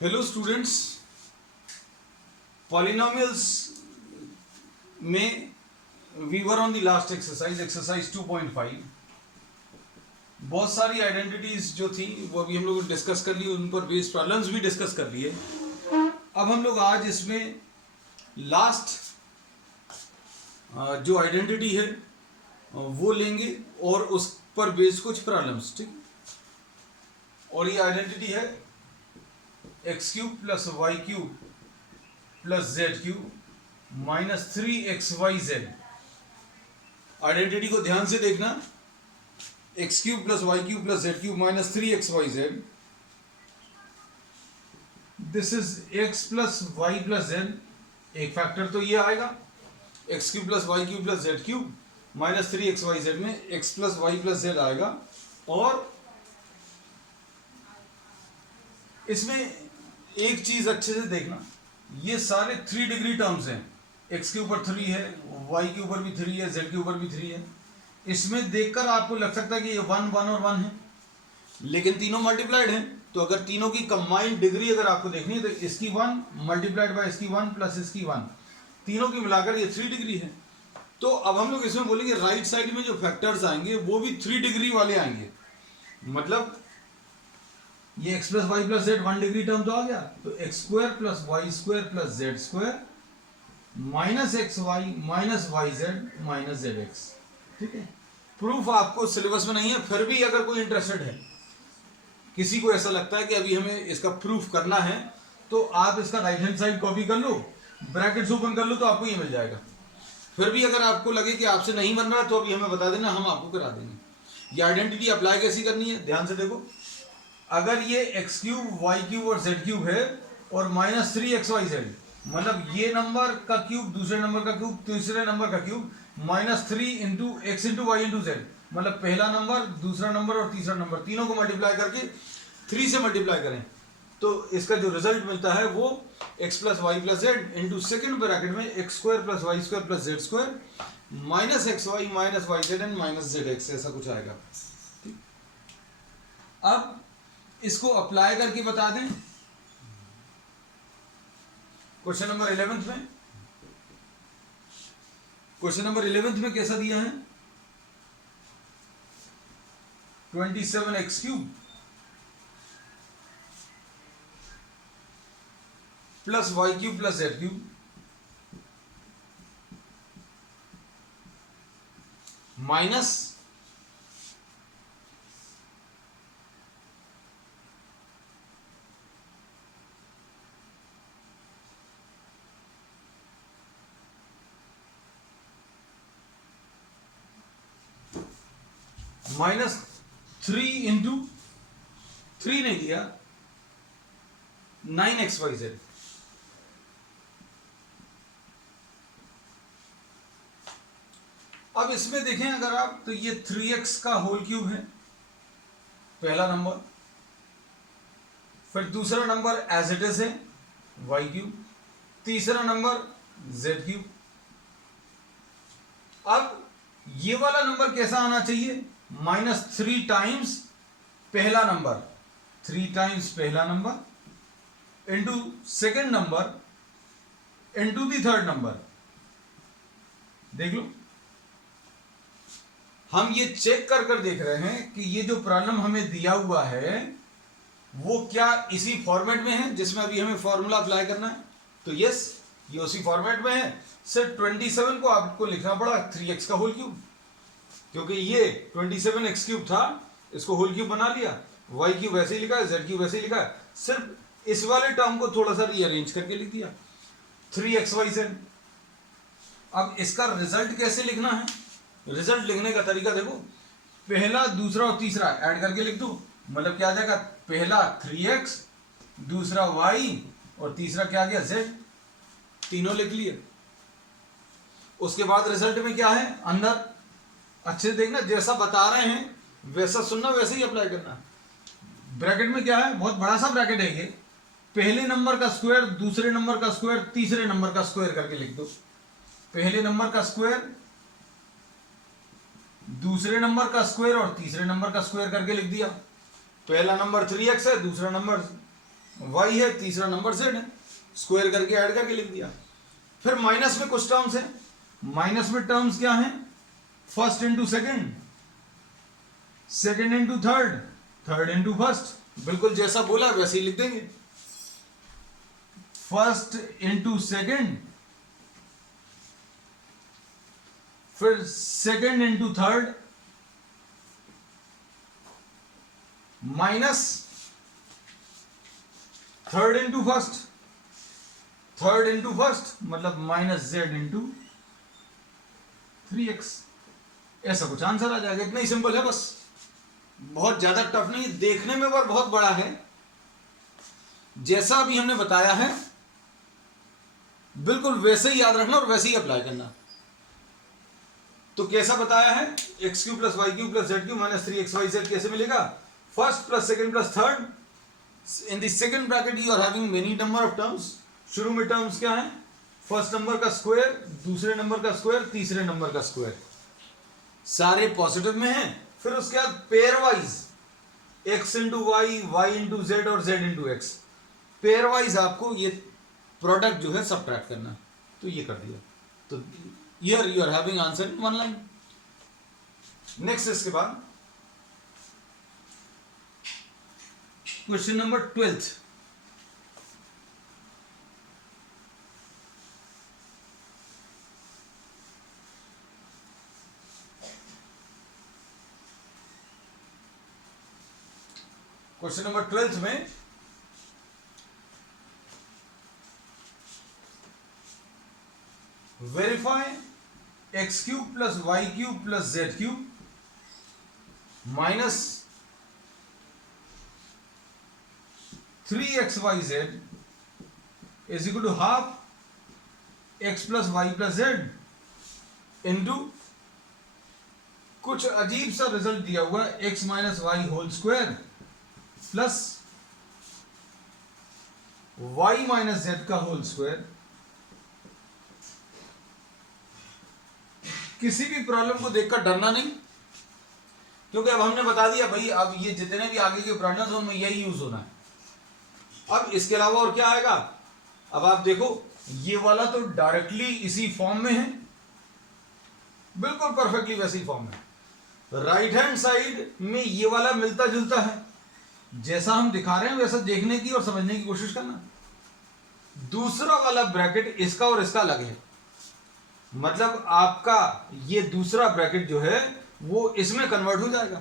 Hello students, polynomials में we were on the last exercise 2.5। बहुत सारी आइडेंटिटीज जो थी वो अभी हम लोग डिस्कस कर ली, उन पर बेस्ड प्रॉब्लम्स भी डिस्कस कर लिए। अब हम लोग आज इसमें लास्ट जो आइडेंटिटी है वो लेंगे और उस पर बेस्ड कुछ प्रॉब्लम्स, ठीक। और ये आइडेंटिटी है x cube plus y cube plus z cube minus 3xyz। Identity को ध्यान से देखना, x cube plus y cube plus z cube minus 3xyz। This is x plus y plus z, एक फैक्टर तो ये आएगा x cube plus y cube plus z cube minus 3xyz में x plus y plus z आएगा। और इसमें एक चीज अच्छे से देखना, ये सारे 3 डिग्री टर्म्स हैं। एक्स के ऊपर 3 है, वाई के ऊपर भी 3 है, जेड के ऊपर भी 3 है। इसमें देखकर आपको लग सकता है कि ये 1 1 और 1 है, लेकिन तीनों मल्टीप्लाइड हैं। तो अगर तीनों की कंबाइंड डिग्री अगर आपको देखनी है तो इसकी 1 मल्टीप्लाइड बाय इसकी 1 प्लस इसकी 1, तीनों की मिलाकर ये 3 डिग्री है। तो अब हम लोग इसमें बोलेंगे राइट साइड में जो फैक्टर्स आएंगे वो भी 3 डिग्री वाले आएंगे। मतलब ये x plus y plus z 1 degree term तो आ गया, तो x square plus y square plus z square minus x y minus y z minus z x. ठीक है, प्रूफ आपको सिलेबस में नहीं है, फिर भी अगर कोई इंटरेस्टेड है, किसी को ऐसा लगता है कि अभी हमें इसका प्रूफ करना है, तो आप इसका राइट हैंड साइड कॉपी कर लो, ब्रैकेट्स ओपन कर लो, तो आपको ये मिल जाएगा। फिर भी अगर आपको लगे कि आपसे नहीं बन रहा तो अभी हमें बता देना, हम आपको करा देंगे। ये आइडेंटिटी अप्लाई कैसी करनी है, ध्यान से देखो। अगर ये एक्स क्यूब वाई क्यूब और जेड क्यूब है और माइनस 3xyz, मतलब ये नंबर का क्यूब दूसरे नंबर का क्यूब तीसरे नंबर का cube minus 3 into x into y into z, मतलब पहला नंबर दूसरा नंबर और तीसरा नंबर तीनों को मल्टीप्लाई करके 3 से मल्टीप्लाई करें, तो इसका जो रिजल्ट मिलता है वो x plus y plus z into second bracket में x square plus y square plus z square minus x y minus y z and minus z x, ऐसा कुछ आएगा। ठीक, अब इसको अप्लाई करके बता दें। क्वेश्चन नंबर 11 में, क्वेश्चन नंबर 11 में कैसा दिया है, 27x cube plus y cube plus z cube minus minus 3 into 3 नहीं दिया 9xyz। अब इसमें देखें अगर आप, तो ये 3x का होल क्यूब है पहला नंबर, फिर दूसरा नंबर एज इट इज है वाई क्यूब, तीसरा नंबर जेड क्यूब। अब ये वाला नंबर कैसा आना चाहिए, माइनस 3 टाइम्स पहला नंबर, 3 टाइम्स पहला number into second number into दी थर्ड नंबर। देख लो, हम ये चेक कर कर देख रहे हैं कि ये जो प्रॉब्लम हमें दिया हुआ है वो क्या इसी फॉर्मेट में है जिसमें अभी हमें फॉर्मूला अप्लाई करना है। तो यस, ये उसी फॉर्मेट में है, सिर्फ 27 को आपको लिखना पड़ा 3x का होल क्यूब, क्योंकि ये 27x क्यूब था, इसको होल क्यूब बना लिया, वाई क्यूब वैसे ही लिखा है, जेड क्यूब वैसे ही लिखा है, सिर्फ इस वाले टर्म को थोड़ा सा रीअरेंज करके लिख दिया 3xyz। अब इसका रिजल्ट कैसे लिखना है, रिजल्ट लिखने का तरीका देखो, पहला दूसरा और तीसरा ऐड करके लिख दो, मतलब क्या आ जाएगा, पहला 3x, दूसरा y और तीसरा क्या आ गया z, तीनों लिख लिए। उसके बाद रिजल्ट में क्या है, अंदर अच्छे से देखना, जैसा बता रहे हैं वैसा सुनना, वैसे ही अप्लाई करना। ब्रैकेट में क्या है, बहुत बड़ा सा ब्रैकेट है ये, पहले नंबर का स्क्वायर दूसरे नंबर का स्क्वायर तीसरे नंबर का स्क्वायर करके लिख दो, पहले नंबर का स्क्वायर दूसरे नंबर का स्क्वायर और तीसरे नंबर का स्क्वायर करके लिख दिया। पहला नंबर 3x है, दूसरा नंबर y है, तीसरा नंबर z है, स्क्वायर करके ऐड करके लिख दिया। फिर माइनस में कुछ टर्म्स है, माइनस में टर्म्स क्या हैं, first into second, second into third, third into first, बिल्कुल जैसा बोला वैसे ही लिख देंगे। फर्स्ट इंटू सेकेंड, फिर second into third, minus third into first, third into first मतलब माइनस जेड इंटू 3x। ऐसा कुछ आंसर आ जाएगा। इतना ही सिंपल है, बस बहुत ज्यादा टफ नहीं, देखने में पर बहुत बड़ा है। जैसा अभी हमने बताया है बिल्कुल वैसे ही याद रखना और वैसे ही अप्लाई करना। तो कैसा बताया है, x cube plus y cube plus z cube minus 3xyz कैसे मिलेगा, first plus second plus third, in the second bracket you are having many number of terms. शुरू में टर्म्स क्या है, फर्स्ट नंबर का स्क्वायर, दूसरे नंबर का स्क्वायर, तीसरे नंबर का स्क्वायर, सारे पॉजिटिव में हैं। फिर उसके बाद pairwise x into y, y into z और z into x, pair wise आपको ये प्रोडक्ट जो है सबट्रैक्ट करना। तो ये कर दिया, तो here you are having answer in one line. Next इसके बाद question number 12th। Question number 12th में verify x cube plus y cube plus z cube minus 3xyz is equal to half x plus y plus z into कुछ अजीब सा result दिया हुआ है x minus y whole square plus y minus z का whole square. किसी भी problem को देखकर डरना नहीं, क्योंकि अब हमने बता दिया भाई अब ये जितने भी आगे के प्रॉब्लम्स उनमें यही यूज होना है। अब इसके अलावा और क्या आएगा, अब आप देखो ये वाला तो डायरेक्टली इसी फॉर्म में है, बिल्कुल परफेक्टली वैसी फॉर्म में। राइट हैंड साइड में ये वाला मिलता जुलता है, जैसा हम दिखा रहे हैं वैसा देखने की और समझने की कोशिश करना। दूसरा वाला ब्रैकेट इसका और इसका अलग है, मतलब आपका ये दूसरा ब्रैकेट जो है वो इसमें कन्वर्ट हो जाएगा।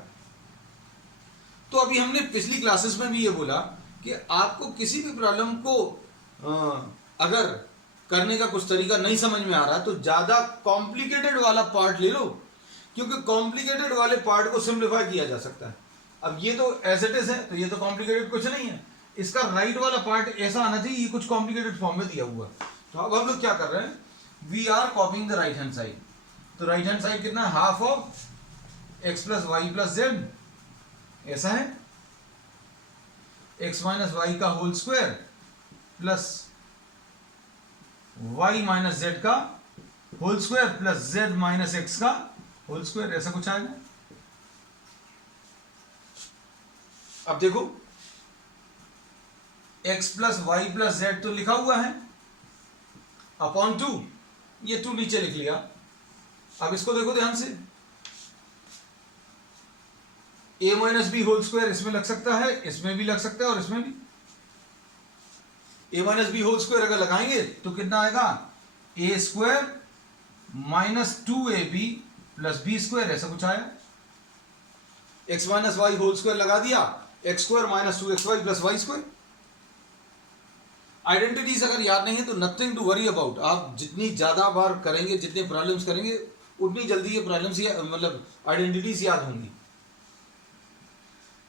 तो अभी हमने पिछली क्लासेस में भी ये बोला कि आपको किसी भी प्रॉब्लम को अगर करने का कुछ तरीका नहीं समझ में आ रहा तो ज्यादा कॉम्प्लिकेटेड वाला पार्ट ले लो, क्योंकि कॉम्प्लिकेटेड वाले पार्ट को सिंप्लीफाई किया जा सकता है। अब ये तो एज इट इज है, तो ये तो कॉम्प्लिकेटेड कुछ नहीं है, इसका राइट वाला पार्ट ऐसा आना चाहिए, ये कुछ कॉम्प्लिकेटेड फॉर्म में दिया हुआ। तो अब हम लोग क्या कर रहे हैं, we are copying the right hand side. तो राइट हैंड साइड कितना है, half of x plus y plus z, ऐसा है एक्स माइनस वाई का whole square plus y minus z का whole square plus z minus x का whole square, ऐसा कुछ आएगा। अब देखो x plus y plus z तो लिखा हुआ है अपॉन 2, ये 2 नीचे लिख लिया। अब इसको देखो ध्यान से, a minus b whole square इसमें लग सकता है, इसमें भी लग सकता है और इसमें भी। a minus b whole square अगर लगाएंगे तो कितना आएगा, a square minus 2ab plus b square, ऐसा कुछ आया। x minus y whole square लगा दिया, x square minus 2xy plus y square. Identities अगर याद नहीं है तो नथिंग टू वरी अबाउट, आप जितनी ज्यादा बार करेंगे, जितने प्रॉब्लम्स करेंगे उतनी जल्दी ये प्रॉब्लम्स मतलब आइडेंटिटीज याद होंगी।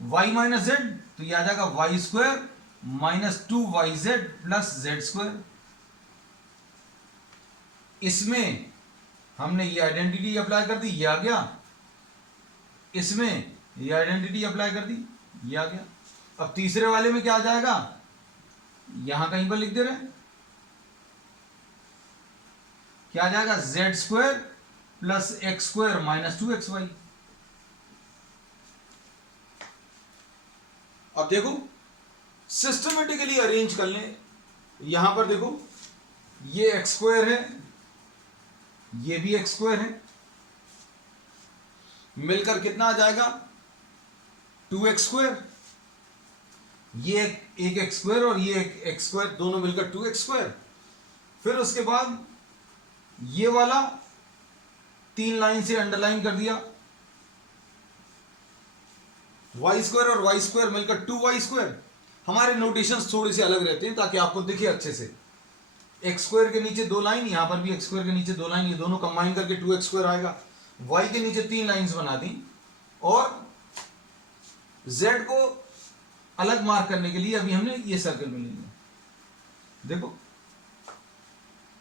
y माइनस जेड तो ये आ जाएगा y square minus 2yz plus z square. इसमें हमने ये आइडेंटिटी अप्लाई कर दी, ये आ गया, इसमें ये आइडेंटिटी अप्लाई कर दी, ये आ गया। अब तीसरे वाले में क्या आ जाएगा, यहां कहीं पर लिख दे रहे हैं, क्या आ जाएगा, Z square plus x square minus 2xy। अब देखो सिस्टमेटिकली अरेंज कर लें। यहां पर देखो, ये एक्स स्क्वायर है, ये भी एक्स स्क्वायर है, मिलकर कितना आ जाएगा 2x स्क्वायर। ये एक एक्स स्क्वायर और ये एक एक्स स्क्वायर, दोनों मिलकर 2x स्क्वायर। फिर उसके बाद ये वाला 3 लाइन से अंडरलाइन कर दिया, वाई स्क्वायर और वाई स्क्वायर मिलकर 2y स्क्वायर। हमारे नोटेशंस थोड़े से अलग रहते हैं ताकि आपको दिखे अच्छे से। एक्स स्क्वायर के नीचे 2 लाइन, यहां पर भी एक्स स्क्वायर के नीचे 2 लाइन, ये दोनों कंबाइन करके 2x स्क्वायर आएगा। y के नीचे 3 लाइंस बना दी, और z को अलग मार्क करने के लिए अभी हमने ये सर्कल में लिया। देखो,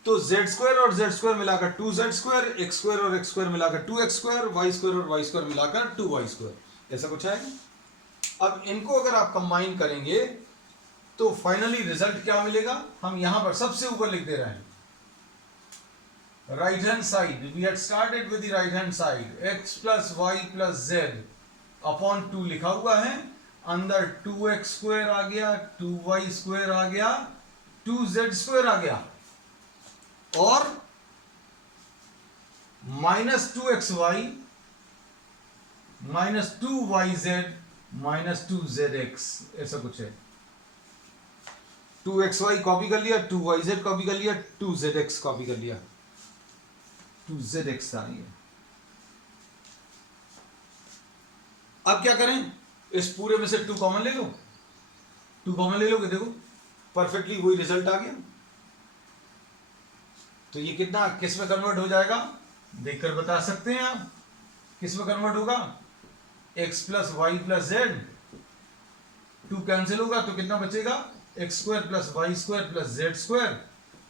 तो z स्क्वायर और z स्क्वायर मिलाकर 2z स्क्वायर, x स्क्वायर और x स्क्वायर मिलाकर 2x स्क्वायर, y स्क्वायर और y स्क्वायर मिलाकर 2y स्क्वायर, ऐसा कुछ आएगा। अब इनको अगर आप कंबाइन करेंगे तो फाइनली रिजल्ट क्या मिलेगा, हम यहां पर सबसे ऊपर लिख दे रहे हैं right hand side. We had started with the right hand side, x plus y plus z upon 2 लिखा हुआ है, अंदर 2x स्क्वायर आ गया, 2y स्क्वायर आ गया, 2z स्क्वायर आ गया, और minus 2xy minus 2yz minus 2zx, ऐसा कुछ है। 2xy कॉपी कर लिया, 2yz कॉपी कर लिया, 2zx कॉपी कर लिया, 2zx आ रही है। अब क्या करें, इस पूरे में से 2 कॉमन ले लो, 2 कॉमन ले लोगे, देखो परफेक्टली वही रिजल्ट आ गया। तो ये कितना किस में कन्वर्ट हो जाएगा, देखकर बता सकते हैं आप किस में कन्वर्ट होगा, x plus y plus z, 2 cancel होगा तो कितना बचेगा, x square plus y square plus z square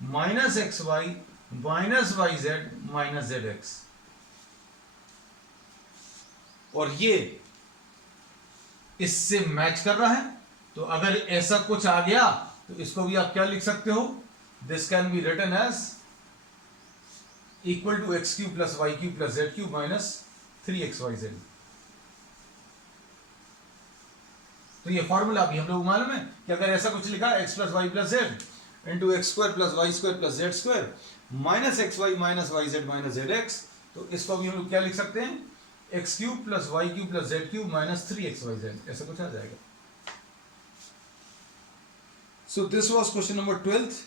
minus x y minus y z minus z x. और ये इससे मैच कर रहा है, तो अगर ऐसा कुछ आ गया तो इसको भी आप क्या लिख सकते हो, this can be written as equal to x cube plus y cube plus z cube minus 3xyz। तो ये फॉर्मूला भी हम लोग मालूम है कि अगर ऐसा कुछ लिखा x plus y plus z into x square plus y square plus z square minus x y minus y z minus z x, तो इसको भी हम लोग क्या लिख सकते हैं, x cube plus y cube plus z cube minus 3xyz, ऐसा कुछ आ जाएगा। So this was question number 12।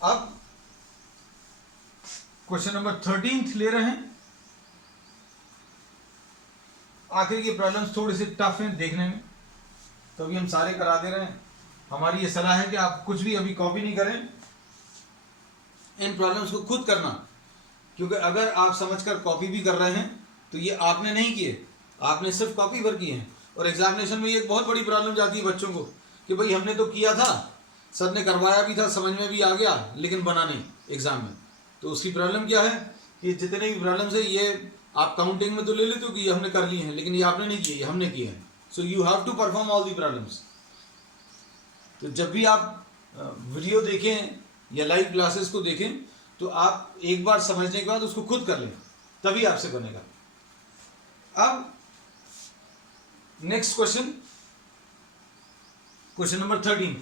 अब क्वेश्चन नंबर 13 ले रहे हैं। आखिर ये प्रॉब्लम्स थोड़े से टफ हैं देखने में, तो अभी हम सारे करा दे रहे हैं। हमारी ये सलाह है कि आप कुछ भी अभी कॉपी नहीं करें, इन प्रॉब्लम्स को खुद करना, क्योंकि अगर आप समझकर कॉपी भी कर रहे हैं तो ये आपने नहीं किए, आपने सिर्फ कॉपी भर किए हैं। और एग्जामिनेशन में ये एक बहुत बड़ी प्रॉब्लम जाती है बच्चों को कि भाई हमने तो किया था, सर ने करवाया भी था, समझ में भी आ गया, लेकिन बना नहीं एग्जाम में। तो उसकी प्रॉब्लम क्या है कि जितने भी प्रॉब्लम्स है ये आप काउंटिंग में तो ले लेते हो कि ये हमने कर लिए हैं, लेकिन ये आपने नहीं किए, ये हमने किए हैं। So you have to perform all the problems. तो जब भी आप वीडियो देखें या लाइव क्लासेस को देखें तो आप एक बार समझने के बाद उसको खुद कर लें, तभी आपसे बनेगा। अब next question, question number 13।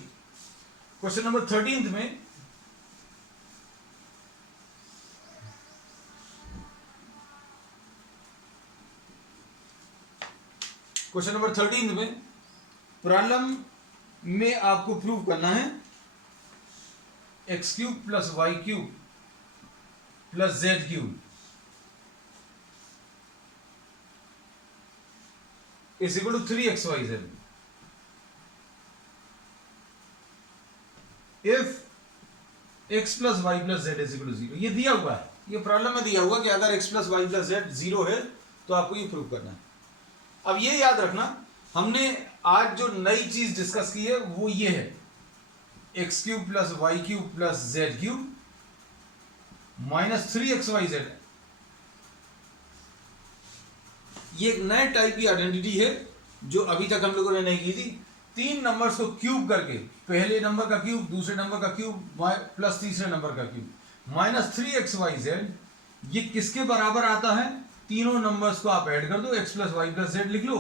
Question number 13 में प्रॉब्लम में आपको प्रूव करना है x cube plus y cube plus z cube is equal to 3xyz if x plus y plus z is equal to 0। ये दिया हुआ है, ये प्रॉब्लम में दिया हुआ कि अगर x plus y plus z 0 है तो आपको ये प्रूव करना है। अब ये याद रखना, हमने आज जो नई चीज डिस्कस की है वो ये है, x cube plus y cube plus z cube minus 3xyz। ये एक नए टाइप की आइडेंटिटी है जो अभी तक हम लोगों ने नहीं की थी। 3 नंबर्स को क्यूब करके, पहले नंबर का क्यूब, दूसरे नंबर का क्यूब प्लस तीसरे नंबर का क्यूब माइनस 3xyz, ये किसके बराबर आता है, तीनों नंबर्स को आप ऐड कर दो, x plus y plus z लिख लो,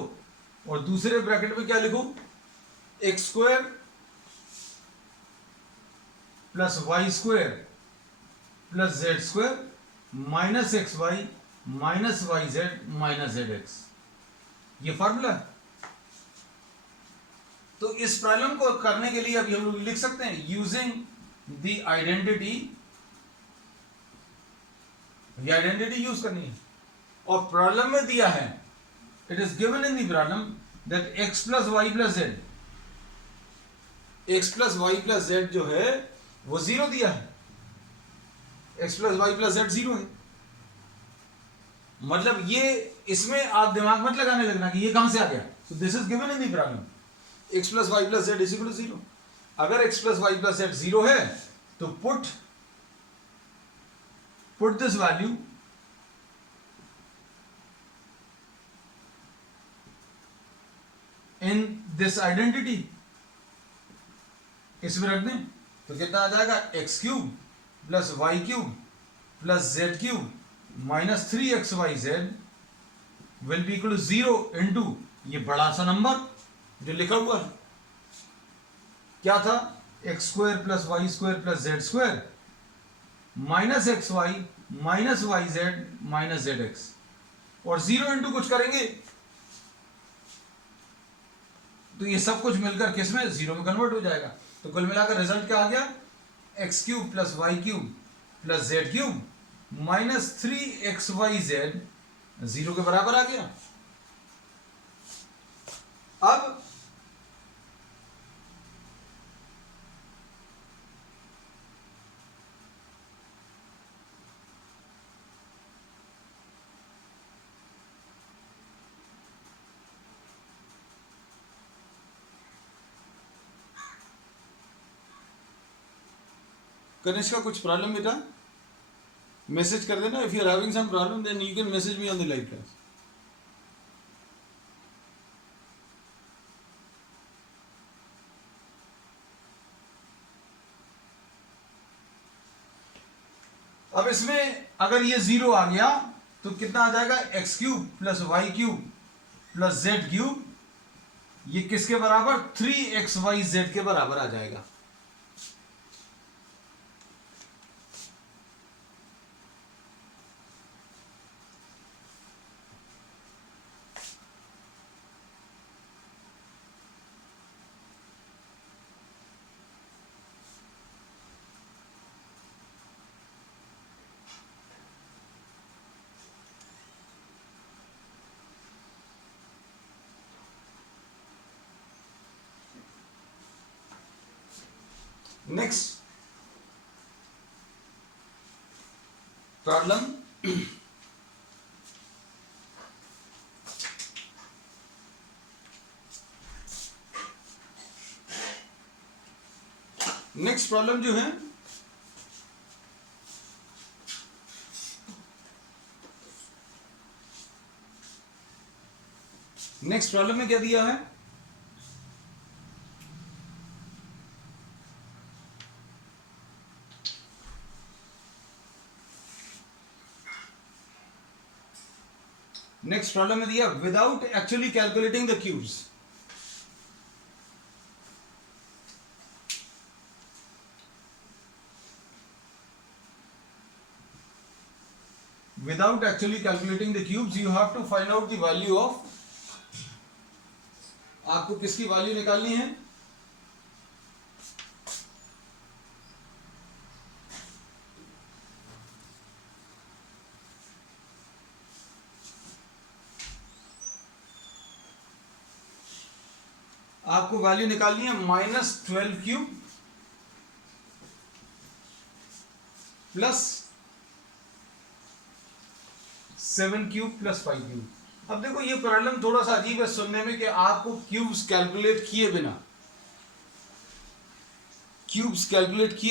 और दूसरे ब्रैकेट में क्या लिखो, x square plus y square plus z square minus x y minus y z minus z x, ये फॉर्मूला। तो इस प्रॉब्लम को करने के लिए अभी हम लोग लिख सकते हैं यूजिंग द आइडेंटिटी, ये आइडेंटिटी यूज करनी है। और प्रॉब्लम में दिया है, it is given in the problem that x plus y plus z, x plus y plus z जो है वो जीरो दिया है, x plus y plus z zero है। मतलब ये, इसमें आप दिमाग मत लगाने लगना कि ये कहां से आ गया। So this is given in the problem, x plus y plus z is equal to zero. अगर x plus y plus z zero है तो put this value in this identity, इसमें रख दें तो कितना आ जाएगा, x cube plus y cube plus z cube minus 3xy z will be equal to zero into ये बड़ा सा नंबर जो लिखा हुआ है, क्या था, x square plus y square plus z square minus x y minus y z minus z x, और जीरो इंटू कुछ करेंगे तो ये सब कुछ मिलकर किस में, जीरो में कन्वर्ट हो जाएगा। तो कुल मिलाकर रिजल्ट क्या आ गया, x cube plus y cube plus z cube minus 3xyz zero के बराबर आ गया। अब कनिष्क का कुछ प्रॉब्लम बेटा, मैसेज कर देना। If you are having some problem then you can message me on the live class. अब इसमें अगर ये जीरो आ गया तो कितना आ जाएगा, x cube plus y cube plus z cube, ये किसके बराबर, 3xyz के बराबर आ जाएगा। नेक्स्ट प्रॉब्लम, नेक्स्ट प्रॉब्लम जो है नेक्स्ट प्रॉब्लम में क्या दिया है, नेक्स्ट प्रॉब्लम में दिया without actually calculating the cubes, without actually calculating the cubes you have to find out the value of, आपको किसकी वैल्यू निकालनी है, आपको वैल्यू निकालनी है -12 cube plus 7 cube plus 5 cube. अब देखो ये प्रॉब्लम थोड़ा सा अजीब है सुनने में कि आपको क्यूब्स कैलकुलेट किए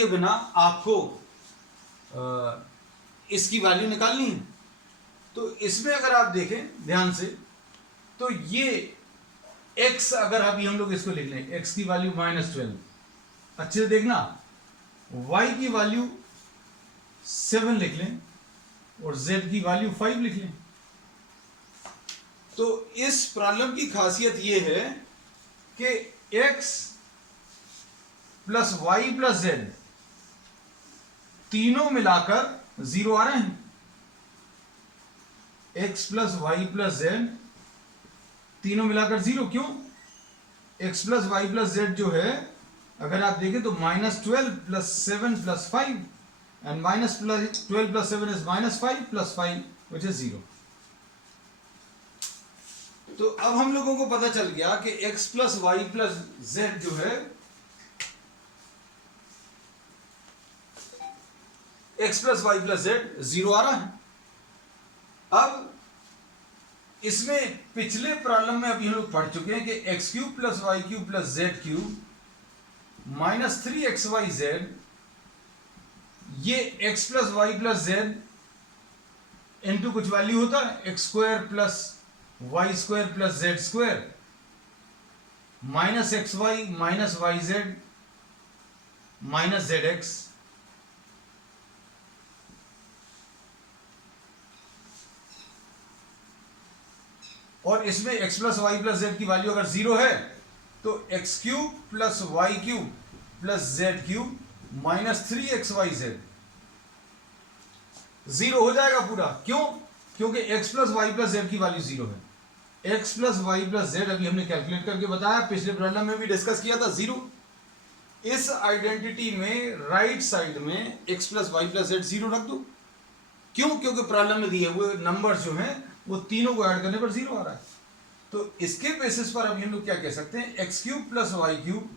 बिना आपको इसकी वैल्यू निकालनी है। तो इसमें अगर आप देखें ध्यान से तो ये x, अगर अभी हम लोग इसको लिख लें x की वैल्यू -12, अच्छे से देखना, y की वैल्यू 7 लिख लें और z की वैल्यू 5 लिख लें। तो इस प्रॉब्लम की खासियत यह है कि x plus y plus z तीनों मिलाकर 0 आ रहे हैं। x plus y plus z तीनों मिलाकर 0, क्यों? x plus y plus z जो है अगर आप देखें तो -12 प्लस 7 प्लस 5 and -12 plus 7 is -5 plus 5 which is 0। तो अब हम लोगों को पता चल गया कि x plus y plus z जो है x plus y plus z 0 आ रहा है। अब इसमें पिछले प्रॉब्लम में अभी हम लोग पढ़ चुके हैं कि x cube plus y cube plus z cube minus 3xyz, ये x plus y plus z into कुछ वैल्यू होता है x square plus y square plus z square minus x y minus y z minus z x. और इसमें x plus y plus z की value अगर 0 है तो x cube plus y cube plus z cube minus 3xyz 0 हो जाएगा पूरा। क्यों? क्योंकि x plus y plus z की वैल्यू 0 है। x plus y plus z अभी हमने कैलकुलेट करके बताया, पिछले प्रॉब्लम में भी डिस्कस किया था 0। इस आइडेंटिटी में राइट साइड में x plus y plus z 0 रख दो। क्यों? क्योंकि प्रॉब्लम में दिए हुए नंबर्स जो हैं वो तीनों को ऐड करने पर 0 आ रहा है। तो इसके बेसिस पर अभी हम लोग क्या कह सकते हैं, x cube plus y cube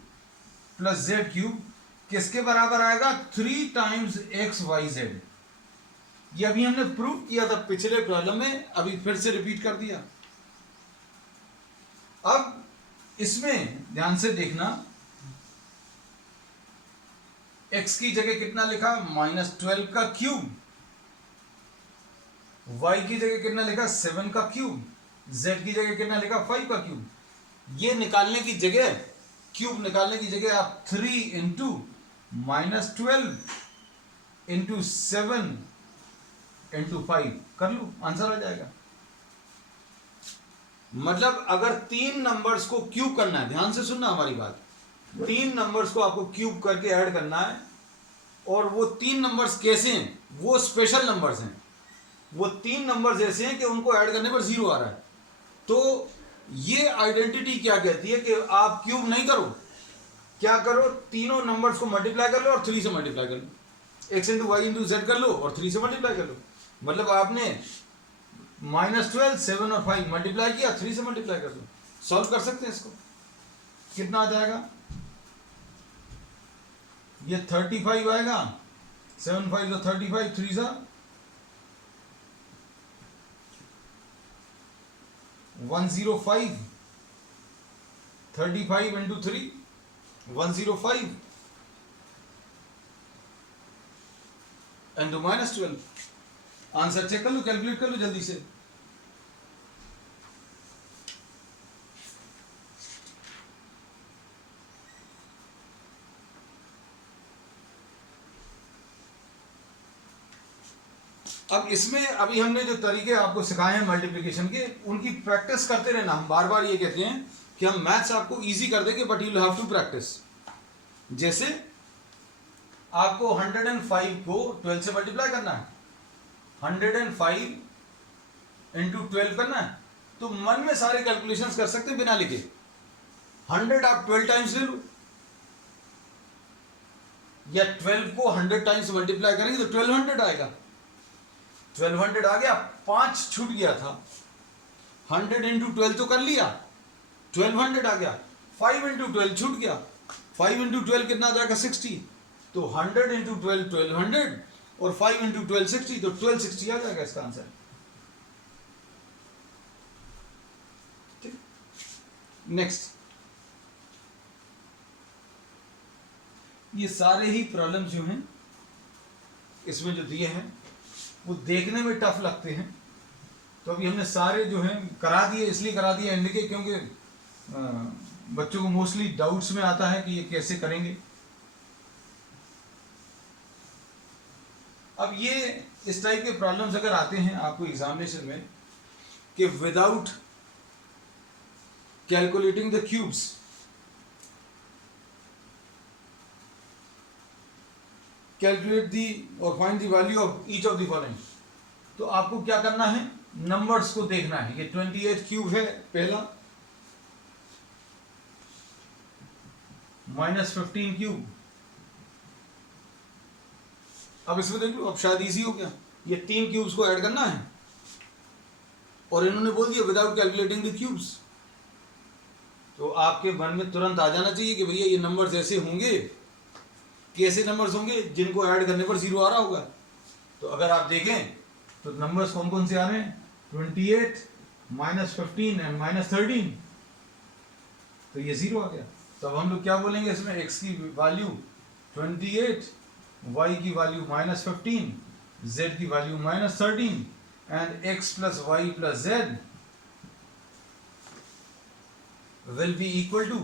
plus z cube किसके बराबर आएगा? 3 टाइम्स एक्स वाई जेड। ये अभी हमने प्रूव किया था पिछले प्रॉब्लम में, अभी फिर से रिपीट कर दिया। अब इसमें ध्यान से देखना, x की जगह कितना लिखा? -12 का क्यूब। y की जगह कितना लिखा? 7 का क्यूब। z की जगह कितना लिखा? 5 का क्यूब। ये निकालने की जगह, क्यूब निकालने की जगह आप 3 इंटू -12 इंटू 7 इंटू 5 कर लो, आंसर आ जाएगा। मतलब अगर 3 नंबर्स को क्यूब करना है, ध्यान से सुनना हमारी बात, 3 नंबर्स को आपको क्यूब करके ऐड करना है, और वो 3 नंबर्स कैसे हैं? वो स्पेशल नंबर्स हैं। वो 3 नंबर्स ऐसे हैं कि उनको ऐड करने पर 0 आ रहा है। तो ये आइडेंटिटी क्या कहती है कि आप क्यूब नहीं करो, क्या करो? तीनों नंबर्स को मल्टीप्लाई कर लो और 3 से मल्टीप्लाई कर लो। x into y into z कर लो और 3 से मल्टीप्लाई कर लो। मतलब आपने -12, 7 और 5 मल्टीप्लाई किया, 3 से मल्टीप्लाई कर दो। सॉल्व कर सकते हैं इसको। कितना आ जाएगा? ये 35 आएगा, 7 5 35, 3 सा 105, 35 इंटू 3 105 इंटू -12। आंसर चेक कर लो, कैलकुलेट कर लो जल्दी से। अब इसमें अभी हमने जो तरीके आपको सिखाए हैं मल्टीप्लिकेशन के, उनकी प्रैक्टिस करते रहना। हम बार बार ये कहते हैं कि हम मैथ्स आपको इजी कर देंगे, but you will have to practise. जैसे आपको 105 को 12 से मल्टीप्लाई करना है, 105 इंटू 12 करना है, तो मन में सारे कैलकुलेशंस कर सकते हैं बिना लिखे। 100 आप 12 टाइम्स ले लो, या 12 को 100 टाइम्स मल्टीप्लाई करेंगे तो 1200 आएगा। 1200 आ गया, 5 छूट गया था। 100 इंटू 12 तो कर लिया, 1200 आ गया। 5 इंटू 12 छूट गया, 5 इंटू 12 कितना आ जाएगा? 60। तो 100 इंटू 12 1200 और 5 इंटू 12 60, तो 1260 आ जाएगा इसका आंसर। ठीक, नेक्स्ट। ये सारे ही प्रॉब्लम्स जो हैं इसमें जो दिए हैं वो देखने में टफ लगते हैं, तो अभी हमने सारे जो हैं करा दिए। इसलिए करा दिए एंड के, क्योंकि बच्चों को मोस्टली डाउट्स में आता है कि ये कैसे करेंगे। अब ये इस टाइप के प्रॉब्लम्स अगर आते हैं आपको एग्जामिनेशन में कि without calculating the cubes, calculate the और find the value of each of the following. तो आपको क्या करना है, नंबर्स को देखना है। ये 28 क्यूब है पहला, -15 क्यूब। अब इसमें देख लो, अब शायद इजी हो गया। ये 3 क्यूब्स को ऐड करना है और इन्होंने बोल दिया विदाउट कैलकुलेटिंग द क्यूब्स। तो आपके मन में तुरंत आ जाना चाहिए कि भैया ये नंबर्स ऐसे होंगे, कैसे नंबर्स होंगे जिनको ऐड करने पर 0 आ रहा होगा। तो अगर आप देखें तो नंबर्स कौन कौन से आ रहे हैं, 28 -15 एंड -13, तो ये 0 आ गया। तो अब हम लोग क्या बोलेंगे इसमें, x की वैल्यू 28, y की वैल्यू -15, z की value -13 and x plus y plus z will be equal to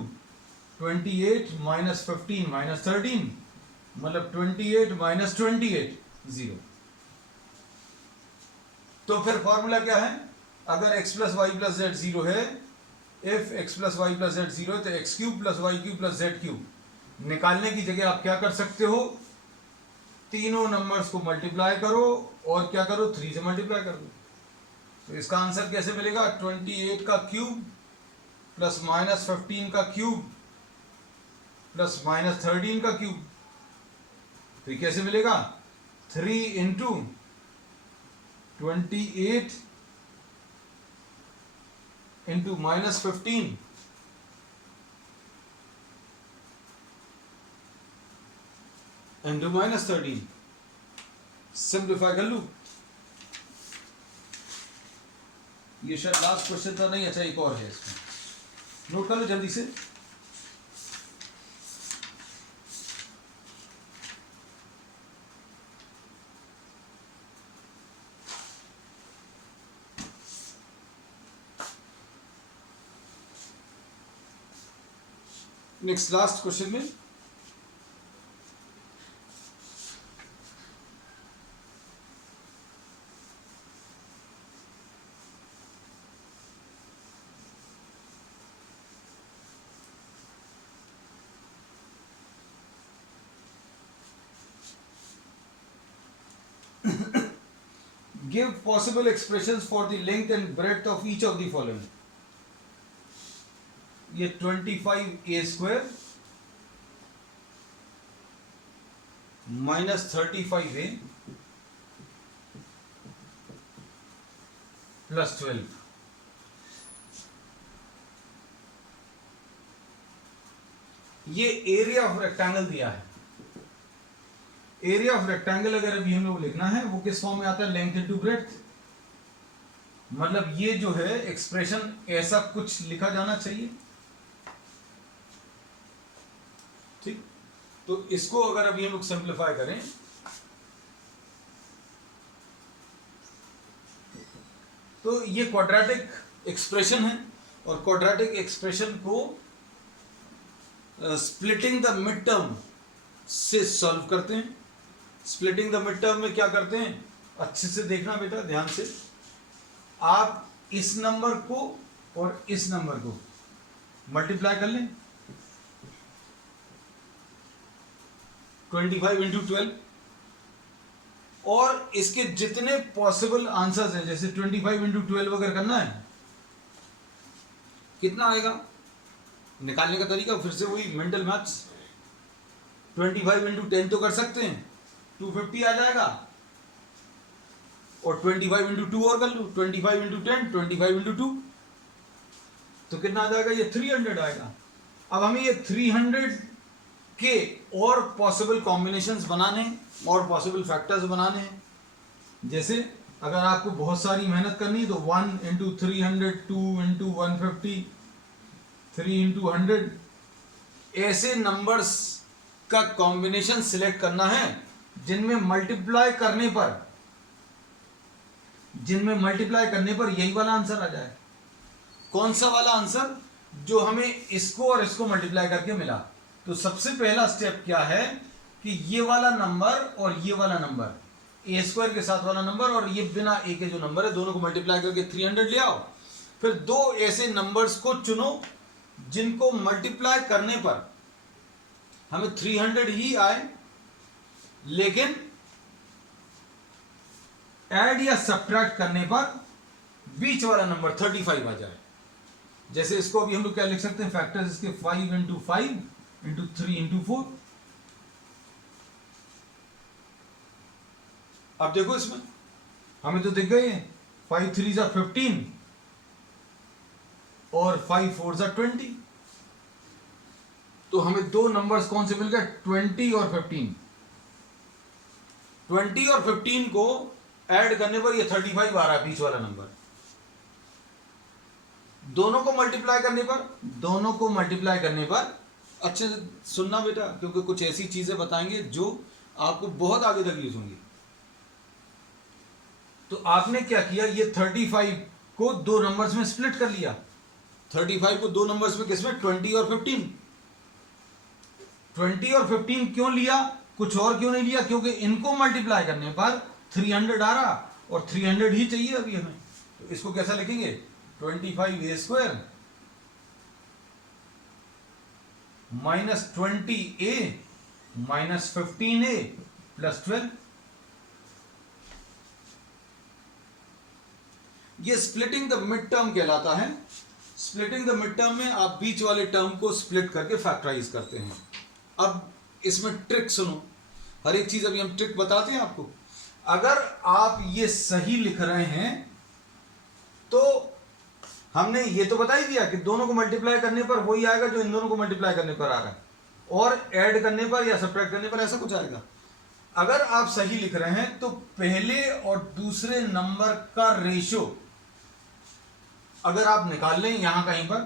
28 -15 -13, मतलब 28 -28 0। तो फिर फॉर्मूला क्या है, अगर x plus y plus z 0 है, if x plus y plus z 0 है, तो x cube plus y cube plus z cube निकालने की जगह आप क्या कर सकते हो, तीनों नंबर्स को मल्टीप्लाई करो और क्या करो, 3 से मल्टीप्लाई कर दो। तो इसका आंसर कैसे मिलेगा, 28 का क्यूब प्लस -15 का क्यूब प्लस -13 का क्यूब। तो ये कैसे मिलेगा, 3 इंटू 28 इंटू -15 इंटू -13। सिंप्लीफाई कर लूं, ये शायद लास्ट क्वेश्चन था, नहीं अच्छा एक और है इसमें, नोट कर लो जल्दी से। नेक्स्ट लास्ट क्वेश्चन में give possible expressions for the length and breadth of each of the following। ये 25a square -35a plus 12। ये एरिया ऑफ रेक्टेंगल दिया है। एरिया ऑफ रेक्टेंगल अगर अभी हम लोग लिखना है वो किस फॉर्म में आता है, लेंथ इनटू ब्रेड्थ। मतलब ये जो है एक्सप्रेशन ऐसा कुछ लिखा जाना चाहिए, ठीक। तो इसको अगर अभी हम लोग सिंप्लीफाई करें तो ये क्वाड्रेटिक एक्सप्रेशन है और क्वाड्रेटिक एक्सप्रेशन को स्प्लिटिंग द मिड टर्म से सॉल्व करते हैं। स्प्लिटिंग द मिड टर्म में क्या करते हैं, अच्छे से देखना बेटा ध्यान से, आप इस नंबर को और इस नंबर को मल्टीप्लाई कर लें, 25 इंटू 12, और इसके जितने पॉसिबल आंसर्स हैं, जैसे 25 इंटू 12 अगर करना है कितना आएगा, निकालने का तरीका फिर से वही मेंटल मैथ्स, 25 इंटू 10 तो कर सकते हैं, 250 आ जाएगा, और 25 इंटू 2 और कर लो, 25 इंटू 10, 25 इंटू 2, तो कितना आ जाएगा, ये 300 आएगा। अब हमें ये 300 के और पॉसिबल कॉम्बिनेशंस बनाने और पॉसिबल फैक्टर्स बनाने हैं। जैसे अगर आपको बहुत सारी मेहनत करनी है तो 1 इंटू 300, 2 इंटू 150, 3 इंटू 100, ऐसे नंबर्स का कॉम्बिनेशन सिलेक्ट करना है जिनमें मल्टीप्लाई करने पर यही वाला आंसर आ जाए। कौन सा वाला आंसर, जो हमें इसको और इसको मल्टीप्लाई करके मिला। तो सबसे पहला स्टेप क्या है कि ये वाला नंबर और ये वाला नंबर, ए स्क्वायर के साथ वाला नंबर और ये बिना ए के जो नंबर है, दोनों को मल्टीप्लाई करके 300 ले आओ। फिर दो ऐसे नंबर्स को चुनो जिनको मल्टीप्लाई करने पर हमें 300 ही आए, लेकिन ऐड या सब्ट्रैक्ट करने पर बीच वाला नंबर 35 आ जाए। जैसे इसको अभी हम लोग क्या लिख सकते हैं, फैक्टर्स इसके 5 इंटू 5 इंटू 3 इंटू 4। अब देखो इसमें हमें तो दिख गए हैं 5 3 जा 15 और 5 4 जा 20। तो हमें दो नंबर्स कौन से मिल गए, 20 और 15। 20 और 15 को ऐड करने पर ये 35 आ रहा है बीच वाला नंबर। दोनों को मल्टीप्लाई करने पर अच्छे से सुनना बेटा, क्योंकि कुछ ऐसी चीजें बताएंगे जो आपको बहुत आगे तक यूज होंगी। तो आपने क्या किया, ये 35 को दो नंबर्स में स्प्लिट कर लिया। 35 को दो नंबर्स में, किसमें, 20 और 15। 20 और 15 क्यों लिया, कुछ और क्यों नहीं लिया, क्योंकि इनको मल्टीप्लाई करने पर 300 आ रहा और 300 ही चाहिए अभी हमें। तो इसको कैसा लिखेंगे, 25a² minus 20a minus 15a plus 12। ये स्प्लिटिंग द मिड टर्म कहलाता है। स्प्लिटिंग द मिड टर्म में आप बीच वाले टर्म को स्प्लिट करके फैक्टराइज करते हैं। अब इसमें ट्रिक सुनो, हर एक चीज अभी हम ट्रिक बताते हैं आपको। अगर आप ये सही लिख रहे हैं तो हमने ये तो बता ही दिया कि दोनों को मल्टीप्लाई करने पर वही आएगा जो इन दोनों को मल्टीप्लाई करने पर आ रहा है, और ऐड करने पर या सब्ट्रैक्ट करने पर ऐसा कुछ आएगा। अगर आप सही लिख रहे हैं तो पहले और दूसरे नंबर का रेशो अगर आप निकाल लें यहां कहीं पर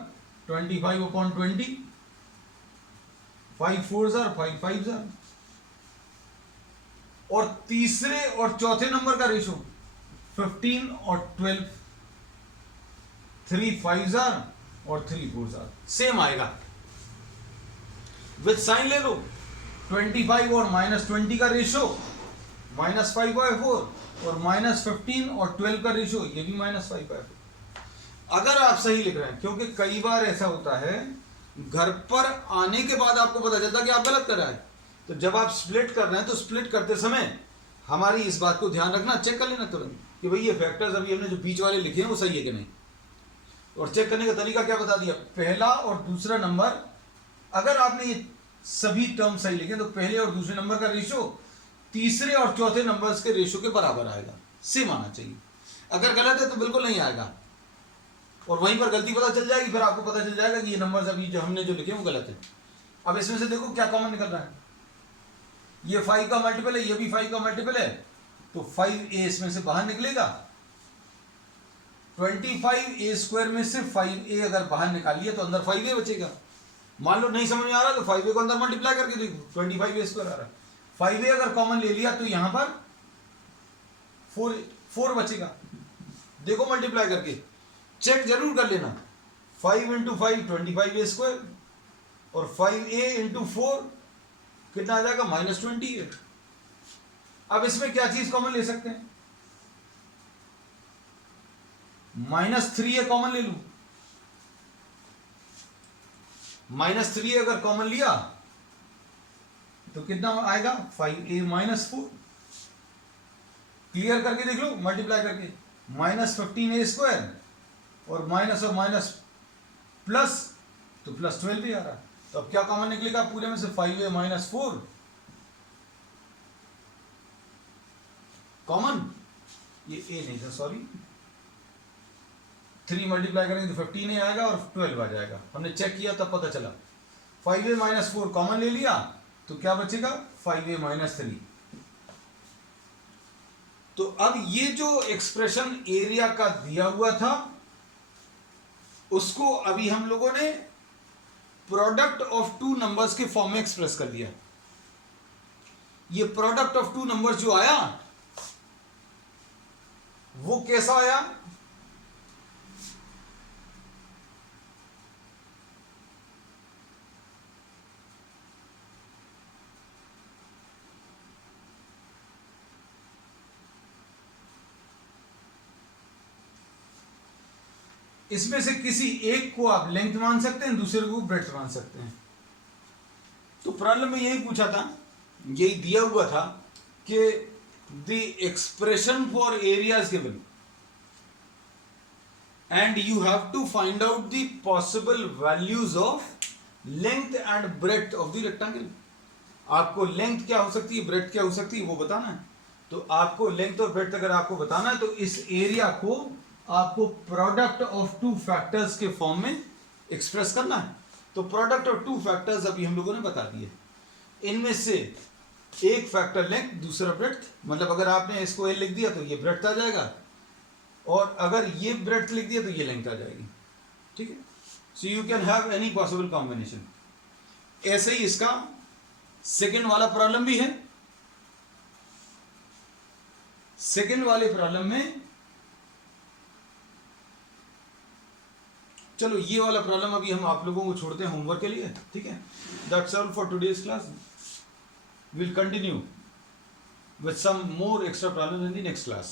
25/20, 5 4 जार 5 5 जार, और तीसरे और चौथे नंबर का रेशो 15 और 12, 3 5 जार और 3 4 जार सेम आएगा। विद साइन ले लो, 25 और -20 का रेशो -5/4 और -15 और 12 का रेशो ये भी -5/4। अगर आप सही लिख रहे हैं, क्योंकि कई बार ऐसा होता है घर पर आने के बाद आपको पता चलता है कि आप गलत कर रहे हैं। तो जब आप स्प्लिट कर रहे हैं तो स्प्लिट करते समय हमारी इस बात को ध्यान रखना, चेक कर लेना तुरंत कि भाई ये फैक्टर्स अभी हमने जो बीच वाले लिखे हैं वो सही है कि नहीं। और चेक करने का तरीका क्या बता दिया, पहला और दूसरा नंबर, अगर आपने ये सभी टर्म सही लिखे तो पहले और दूसरे नंबर का रेशो तीसरे और चौथे नंबर्स के रेशो के बराबर आएगा, सेम आना चाहिए। अगर गलत है तो बिल्कुल नहीं आएगा, और वहीं पर गलती पता चल जाएगी, फिर आपको पता चल जाएगा कि ये नंबर्स अभी जो हमने जो लिखे वो गलत है। अब इसमें से देखो क्या कॉमन निकल रहा है, ये 5 का मल्टीपल है, ये भी 5 का मल्टीपल है, तो 5a इसमें से बाहर निकलेगा। 25a² में से 5a अगर बाहर निकालिए तो अंदर 5a बचेगा। मान लो नहीं समझ में आ रहा तो 5a को अंदर मल्टीप्लाई करके देखो, 25a² आ रहा है। 5a अगर कॉमन ले लिया तो यहां पर 4 बचेगा। देखो मल्टीप्लाई करके चेक जरूर कर लेना, 5 × 5 25a² और 5a × 4 कितना आ जाएगा, -20 है। अब इसमें क्या चीज कॉमन ले सकते हैं, -3a कॉमन ले लूं। -3 अगर कॉमन लिया तो कितना आएगा, 5a - 4। क्लियर करके देख लो मल्टीप्लाई करके, -15a² और माइनस और माइनस प्लस, तो +12 भी आ रहा है। तो अब क्या कॉमन निकलेगा पूरे में से, 5a - 4 कॉमन, ये a नहीं था सॉरी, 3 मल्टीप्लाई करेंगे तो 15a आएगा और 12 आ जाएगा। हमने चेक किया तब पता चला। 5a - 4 कॉमन ले लिया तो क्या बचेगा, 5a - 3। तो अब ये जो एक्सप्रेशन एरिया का दिया हुआ था उसको अभी हम लोगों ने प्रोडक्ट ऑफ टू नंबर्स के फॉर्म में एक्सप्रेस कर दिया। ये प्रोडक्ट ऑफ टू नंबर्स जो आया वो कैसा आया, इसमें से किसी एक को आप लेंथ मान सकते हैं, दूसरे को ब्रेड्थ मान सकते हैं। तो प्रॉब्लम में यही पूछा था, यही दिया हुआ था कि the expression for area is given and you have to find out the possible values of length and breadth of the rectangle. आपको लेंथ क्या हो सकती है, ब्रेथ क्या हो सकती है, वो बताना है. तो आपको लेंथ और ब्रेथ अगर आपको बताना है तो इस एरिया को आपको प्रोडक्ट ऑफ टू फैक्टर्स के फॉर्म में एक्सप्रेस करना है. तो प्रोडक्ट ऑफ टू फैक्टर्स अभी हम लोगों ने बता दिए. इनमें से एक फैक्टर लेंथ, दूसरा ब्रेथ. मतलब अगर आपने इसको एल लिख दिया तो ये ब्रेथ आ जाएगा, और अगर ये ब्रेथ लिख दिया तो ये लेंथ आ जाएगी. ठीक है. So you can have any possible combination. ऐसे ही इसका सेकेंड वाला प्रॉब्लम भी है. सेकेंड वाले प्रॉब्लम में चलो ये वाला प्रॉब्लम अभी हम आप लोगों को छोड़ते हैं होमवर्क के लिए. ठीक है. That's all for today's class. We'll continue with some more extra problems in the next class.